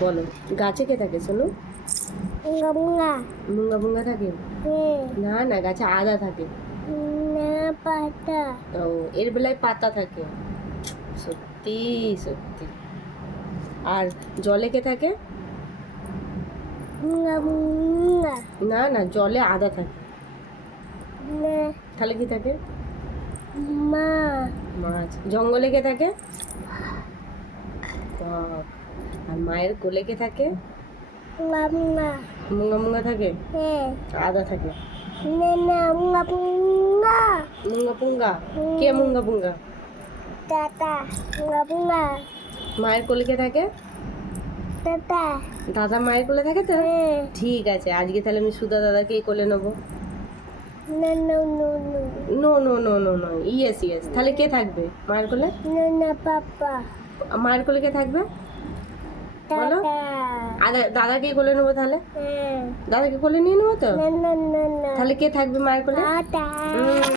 বলো, গাছে কে থাকে শোনো? বুঙ্গা বুঙ্গা। মুঙ্গা মুঙ্গা থাকে? না না, গাছে আদা থাকে। না পাতা। ও, এর বেলায় পাতা থাকে। সত্যি সত্যি। আর জলে কে থাকে? বুঙ্গা বুঙ্গা। না না, জলে আদা থাকে। না তাহলে কি থাকে? মা। মাছ। জঙ্গলে কে থাকে? বাঘ। আর মায়ের কোলে কে থাকে? বুঙ্গা বুঙ্গা। মুঙ্গা মুঙ্গা থাকে, আদা থাকে। না না বুঙ্গা বুঙ্গা। মুঙ্গা পুঙ্গা। কে মুঙ্গা পুঙ্গা? টাটা বুঙ্গা বুঙ্গা। মায়ের কোলে কে থাকে? টাটা। দাদা মায়ের কোলে থাকে তো? ঠিক আছে, আজকে তাহলে আমি সুধা দাদাকেই কোলে নেবো। না না no no. No no no no no, yes yes. তাহলে কে থাকবে মায়ের কোলে? না না পাপা। মায়ের কোলে কে থাকবে? বলো। টাটা। দাদাকেই কোলে নেবো তাহলে। দাদাকে কোলে নিয়ে নেবো তো? না না না না। তাহলে কে থাকবে মায়ের কোলে? টাটা।